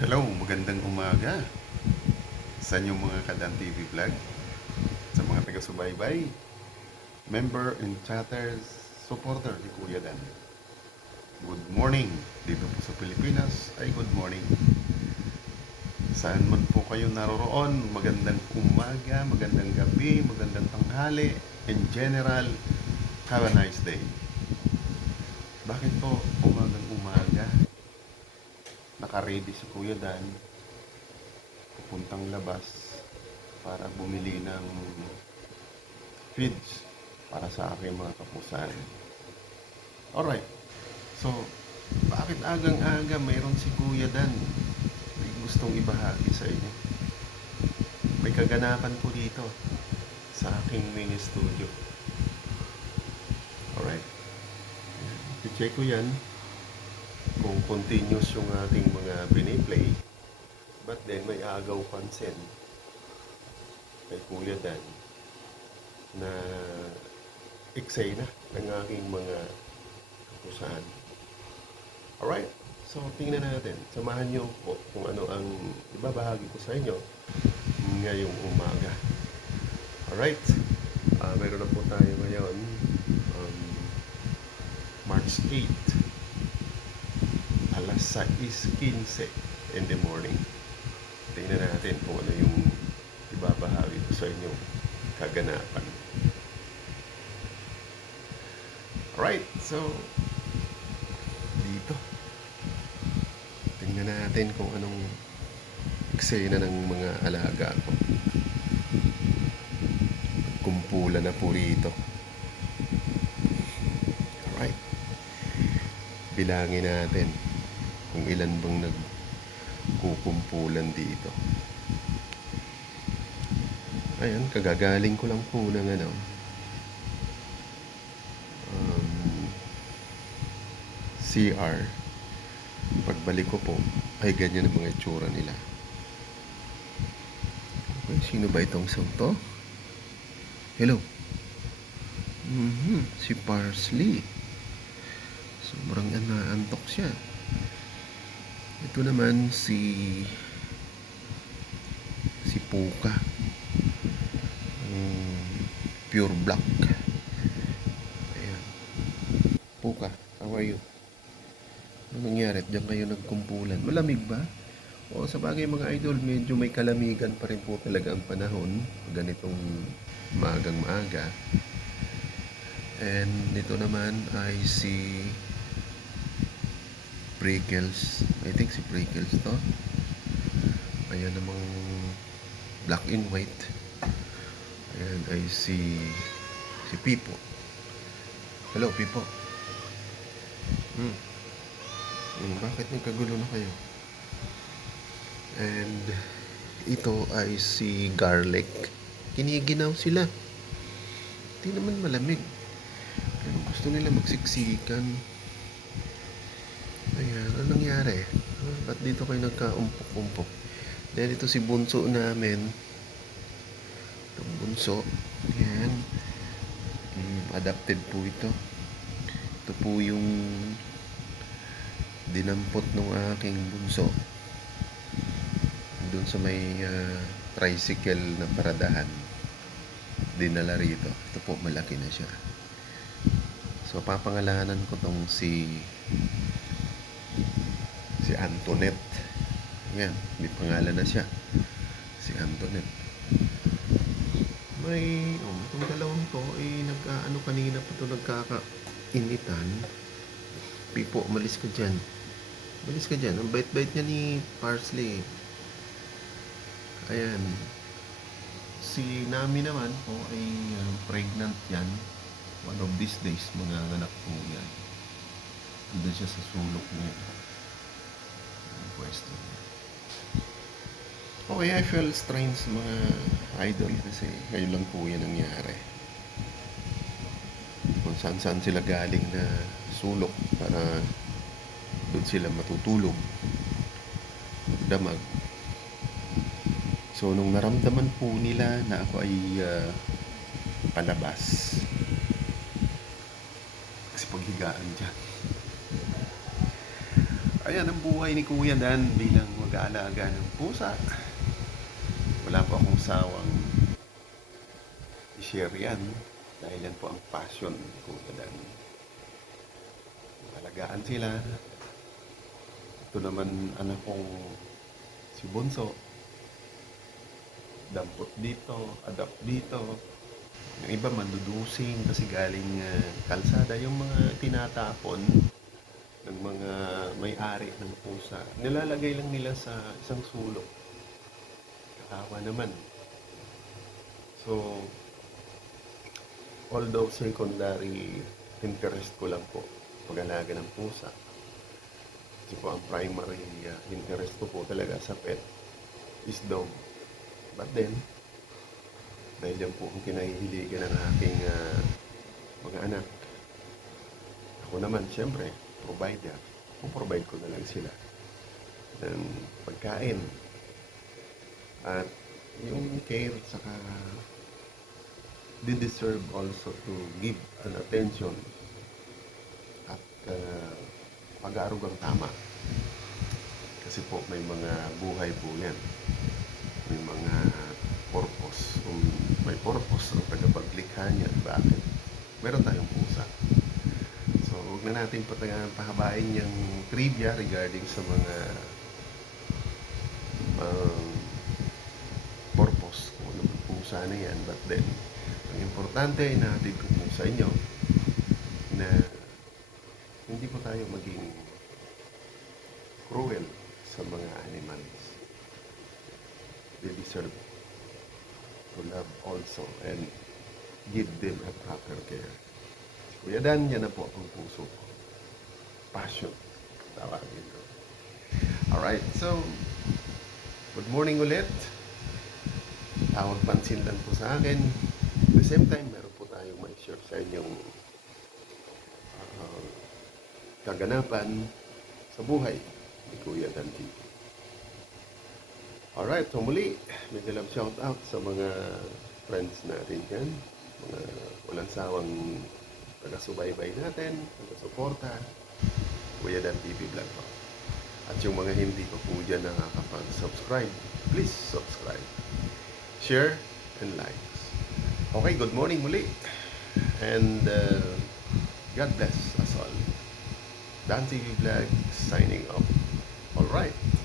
Hello, magandang umaga sa inyong mga Kadan TV vlog, sa mga taga-subaybay, member and chatters, supporter ni Kuya Dan. Good morning. Dito po sa Pilipinas ay good morning. Saan man po kayo naroroon, magandang umaga, magandang gabi, magandang tanghali, in general, have a nice day. Bakit po umagang umaga? Naka-ready si Kuya Dan pupuntang labas para bumili ng feeds para sa aking mga kapusan. Alright. So, bakit agang-aga mayroon si Kuya Dan? May gustong ibahagi sa inyo. May kaganapan po dito sa aking mini studio. Alright. I-check ko yan kung continuous yung ating mga piniplay. But then, may agaw pansin kay Kuya Dan na eksena ng aking mga kapusahan. Alright, so tingnan natin. Samahan niyo po kung ano ang ibabahagi ko sa inyo ngayong umaga. Alright, Ah meron na po tayo ngayon um, March 8 alas 6.15 in the morning. Tingnan natin kung ano yung ibabahagi ko sa inyo kaganapan. Alright, so dito tingnan natin kung anong eksena ng mga alaga ko. Kumpula na po rito. Alright. Bilangin natin kung ilan bang nagkukumpulan dito. Ayan, kagagaling ko lang po ng ano. Um, CR. Pagbalik ko po, ay ganyan ang mga itsura nila. Okay, sino ba itong song to? Hello. Mhm, si Parsley. Sobrang anaantok siya. Ito naman si si Puka. Mm, pure black. Ayan. Puka, how are you? Ano nangyari? Diyan kayo nagkumpulan. Malamig ba? O sa bagay mga idol, medyo may kalamigan pa rin po talaga ang panahon. Ganitong maagang maaga. And ito naman ay si Prickles. I think si Prickles to. Ayan namang black and white. Ayan ay si si Pipo. Hello, Pipo. Hmm. Hmm, bakit nagkagulo na kayo? And ito ay si Garlic. Kiniginaw sila. Hindi naman malamig. Pero gusto nila magsiksikan. Ayan, ano nangyari? Ba't dito kayo nagka-umpok-umpok? Dahil ito si bunso namin. Itong bunso. Ayan. Mm, adapted po ito. Ito po yung dinampot ng aking bunso. Doon sa may ah, tricycle na paradahan. Dinala rito. Ito po, malaki na siya. So, papangalanan ko tong si si Antoinette. Yan, may pangalan na siya. Si Antoinette. May, oh, itong dalawang to, eh, nag, ano kanina pa to nagkakainitan. Pipo, malis ka dyan. Malis ka dyan. Ang bait-bait niya ni Parsley. Ayan. Si Nami naman po ay uh, pregnant yan. One of these days, mga anak po yan. Andun siya sa sulok niya. Pwesto niya. Okay, I feel strange mga idol kasi ngayon lang po yan nangyari. Kung saan saan sila galing na sulok para doon sila matutulog. Damag. So, nung naramdaman po nila na ako ay ah, palabas, kasi paghigaan dyan, Ayan ang buhay ni Kuya Dan bilang mag-aalaga ng pusa. Wala po akong sawang i-share yan dahil yan po ang passion ni Kuya Dan. Alagaan sila. Ito naman anak kong si Bunso. Dampot dito, adapt dito. Yung iba mandudusing kasi galing ah, kalsada. Yung mga tinatapon ng mga may-ari ng pusa, nilalagay lang nila sa isang sulok. Kakawa naman. So, although secondary interest ko lang po pag-alaga ng pusa. Kasi po ang primary uh, interest ko po talaga sa pet is dog. But then, dahil yan po ang kinahihiligan ng aking uh, mga anak, ako naman, siyempre, provider. provide ko na lang sila ng pagkain. At yung care, saka they deserve also to give an attention at uh, pag-aarugang tama. Kasi po may mga buhay po yan. May mga purpose. Kung may purpose ang tagapaglikha niya, bakit? Meron tayong pusa. Na natin patagaan, pahabain yung trivia regarding sa mga um, purpose kung ano pusa na yan. But then, ang importante ay natin ko po sa inyo na hindi po tayo maging cruel sa mga animals. They deserve to love also and give them a proper care. Kuya Dan, yan na po ang puso ko. Passion. Tawagin ko. Alright, so, good morning ulit. Tawag pansin lang po sa akin. At the same time, meron po tayong may share sa inyong uh, kaganapan sa buhay ni Kuya Dan TV. Alright, so muli, may love shout out sa mga friends natin dyan, mga walang sawang taga-subaybay natin, taga-suporta, Kuya Dan TV Vlog po. At yung mga hindi pa po dyan nakakapag-subscribe, please subscribe, share, and likes. Okay, good morning muli. And uh, God bless us all. Dan TV Vlog signing off. Alright.